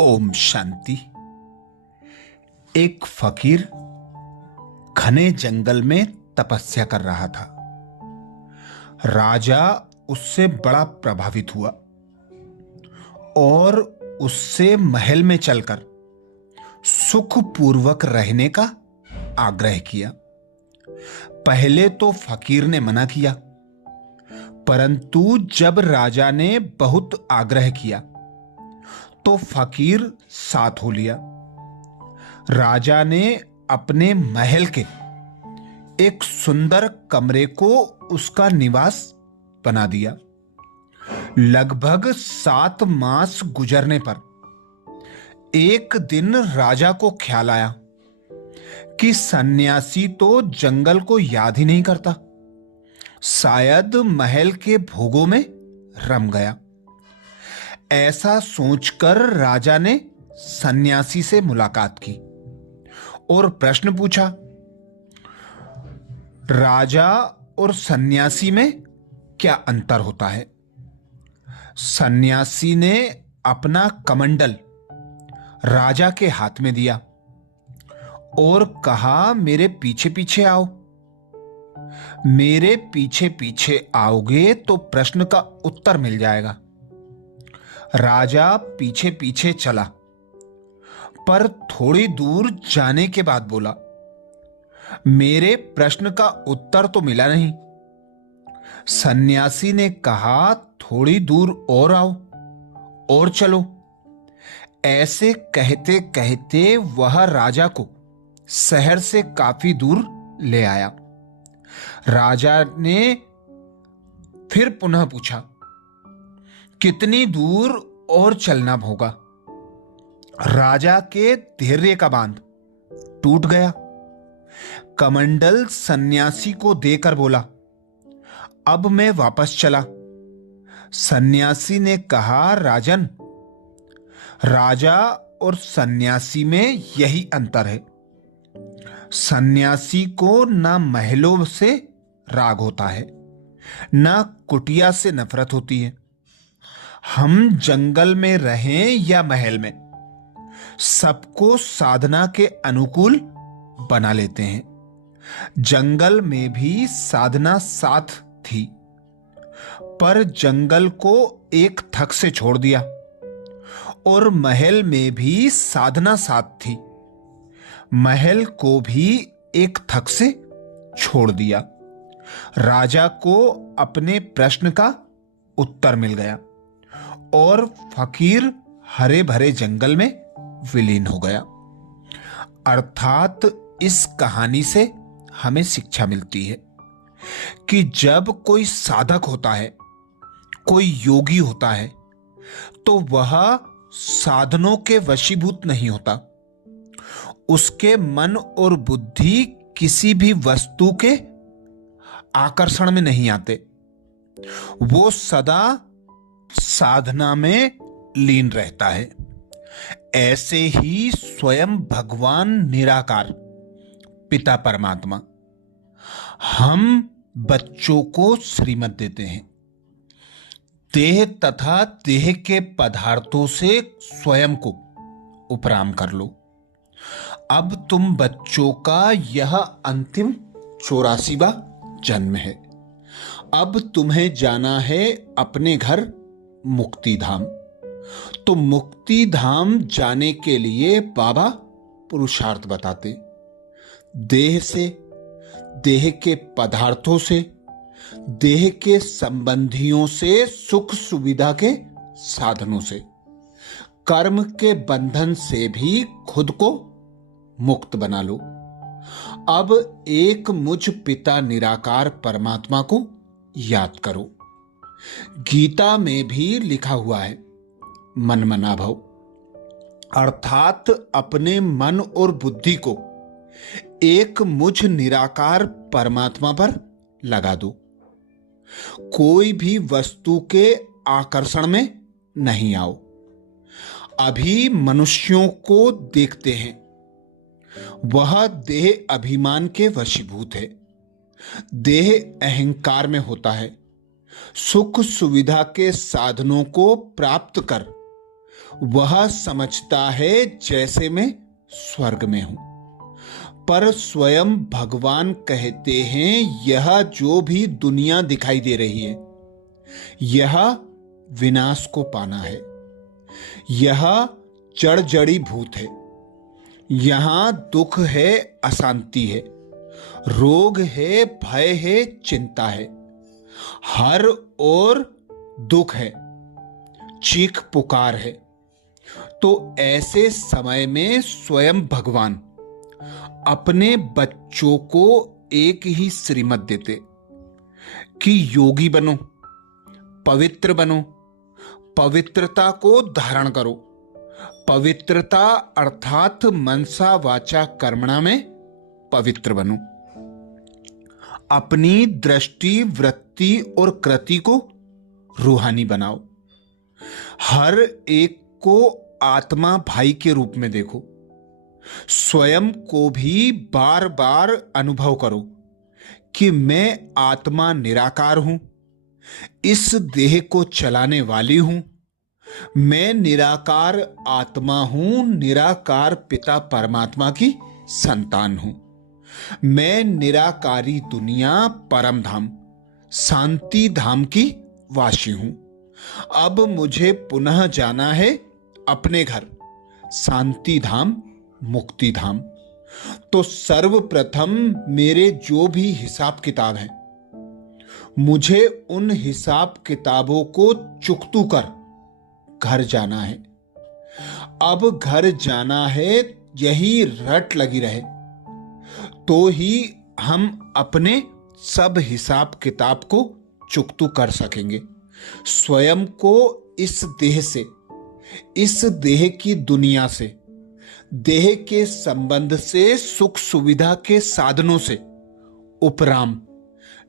ओम शांति। एक फकीर घने जंगल में तपस्या कर रहा था। राजा उससे बड़ा प्रभावित हुआ और उससे महल में चलकर सुखपूर्वक रहने का आग्रह किया। पहले तो फकीर ने मना किया, परंतु जब राजा ने बहुत आग्रह किया तो फकीर साथ हो लिया। राजा ने अपने महल के एक सुंदर कमरे को उसका निवास बना दिया। लगभग 7 मास गुजरने पर एक दिन राजा को ख्याल आया कि सन्यासी तो जंगल को याद ही नहीं करता, शायद महल के भोगों में रम गया। ऐसा सोचकर राजा ने सन्यासी से मुलाकात की और प्रश्न पूछा, राजा और सन्यासी में क्या अंतर होता है? सन्यासी ने अपना कमंडल राजा के हाथ में दिया और कहा, मेरे पीछे पीछे आओ। मेरे पीछे पीछे आओगे तो प्रश्न का उत्तर मिल जाएगा। राजा पीछे पीछे चला, पर थोड़ी दूर जाने के बाद बोला, मेरे प्रश्न का उत्तर तो मिला नहीं। सन्यासी ने कहा, थोड़ी दूर और आओ और चलो। ऐसे कहते कहते वह राजा को शहर से काफी दूर ले आया। राजा ने फिर पुनः पूछा, कितनी दूर और चलना होगा? राजा के धैर्य का बांध टूट गया। कमंडल सन्यासी को देकर बोला, अब मैं वापस चला। सन्यासी ने कहा, राजन, राजा और सन्यासी में यही अंतर है। सन्यासी को ना महलों से राग होता है, ना कुटिया से नफरत होती है। हम जंगल में रहें या महल में, सबको साधना के अनुकूल बना लेते हैं। जंगल में भी साधना साथ थी, पर जंगल को एक थक से छोड़ दिया, और महल में भी साधना साथ थी, महल को भी एक थक से छोड़ दिया। राजा को अपने प्रश्न का उत्तर मिल गया और फकीर हरे भरे जंगल में विलीन हो गया। अर्थात इस कहानी से हमें शिक्षा मिलती है कि जब कोई साधक होता है, कोई योगी होता है, तो वह साधनों के वशीभूत नहीं होता। उसके मन और बुद्धि किसी भी वस्तु के आकर्षण में नहीं आते। वो सदा साधना में लीन रहता है। ऐसे ही स्वयं भगवान निराकार पिता परमात्मा हम बच्चों को श्रीमत देते हैं, देह तथा देह के पदार्थों से स्वयं को उपराम कर लो। अब तुम बच्चों का यह अंतिम 84वां जन्म है। अब तुम्हें जाना है अपने घर मुक्ति धाम। तो मुक्ति धाम जाने के लिए बाबा पुरुषार्थ बताते, देह से, देह के पदार्थों से, देह के संबंधियों से, सुख सुविधा के साधनों से, कर्म के बंधन से भी खुद को मुक्त बना लो। अब एक मुझ पिता निराकार परमात्मा को याद करो। गीता में भी लिखा हुआ है, मन मना भव, अर्थात अपने मन और बुद्धि को एक मुझ निराकार परमात्मा पर लगा दो। कोई भी वस्तु के आकर्षण में नहीं आओ। अभी मनुष्यों को देखते हैं, वह देह अभिमान के वशीभूत है, देह अहंकार में होता है। सुख सुविधा के साधनों को प्राप्त कर वह समझता है जैसे मैं स्वर्ग में हूं, पर स्वयं भगवान कहते हैं यह जो भी दुनिया दिखाई दे रही है यह विनाश को पाना है। यह जड़ जड़ी भूत है। यहां दुख है, अशांति है, रोग है, भय है, चिंता है, हर ओर दुख है, चीख पुकार है। तो ऐसे समय में स्वयं भगवान अपने बच्चों को एक ही श्रीमत देते कि योगी बनो, पवित्र बनो, पवित्रता को धारण करो। पवित्रता अर्थात मनसा वाचा कर्मणा में पवित्र बनो। अपनी दृष्टि, वृत्ति और कृति को रूहानी बनाओ। हर एक को आत्मा भाई के रूप में देखो। स्वयं को भी बार बार अनुभव करो कि मैं आत्मा निराकार हूं, इस देह को चलाने वाली हूं। मैं निराकार आत्मा हूं, निराकार पिता परमात्मा की संतान हूं। मैं निराकारी दुनिया, परम धाम, शांति धाम की वासी हूं। अब मुझे पुनः जाना है अपने घर, शांति धाम, मुक्ति धाम। तो सर्वप्रथम मेरे जो भी हिसाब किताब हैं, मुझे उन हिसाब किताबों को चुकतू कर घर जाना है। अब घर जाना है, यही रट लगी रहे तो ही हम अपने सब हिसाब किताब को चुकतू कर सकेंगे। स्वयं को इस देह से, इस देह की दुनिया से, देह के संबंध से, सुख सुविधा के साधनों से उपराम,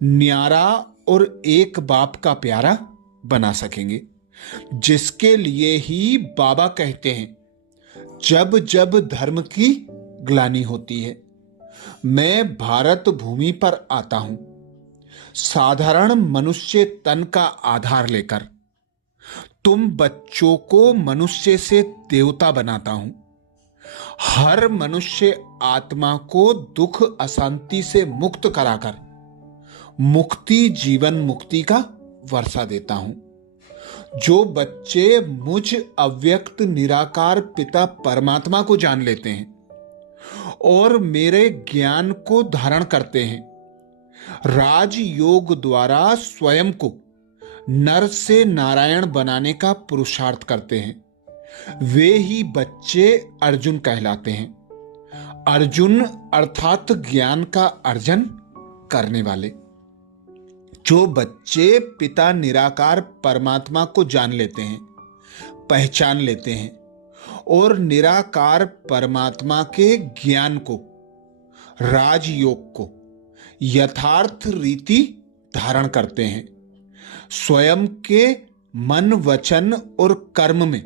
न्यारा और एक बाप का प्यारा बना सकेंगे। जिसके लिए ही बाबा कहते हैं जब जब धर्म की ग्लानि होती है मैं भारत भूमि पर आता हूं, साधारण मनुष्य तन का आधार लेकर। तुम बच्चों को मनुष्य से देवता बनाता हूं। हर मनुष्य आत्मा को दुख अशांति से मुक्त कराकर मुक्ति, जीवन मुक्ति का वर्षा देता हूं। जो बच्चे मुझ अव्यक्त निराकार पिता परमात्मा को जान लेते हैं और मेरे ज्ञान को धारण करते हैं, राजयोग द्वारा स्वयं को नर से नारायण बनाने का पुरुषार्थ करते हैं, वे ही बच्चे अर्जुन कहलाते हैं। अर्जुन अर्थात ज्ञान का अर्जन करने वाले। जो बच्चे पिता निराकार परमात्मा को जान लेते हैं, पहचान लेते हैं और निराकार परमात्मा के ज्ञान को, राजयोग को यथार्थ रीति धारण करते हैं, स्वयं के मन, वचन और कर्म में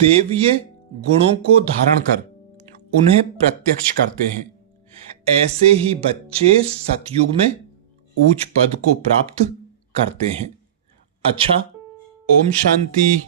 देवीय गुणों को धारण कर उन्हें प्रत्यक्ष करते हैं, ऐसे ही बच्चे सतयुग में उच्च पद को प्राप्त करते हैं। अच्छा, ओम शांति।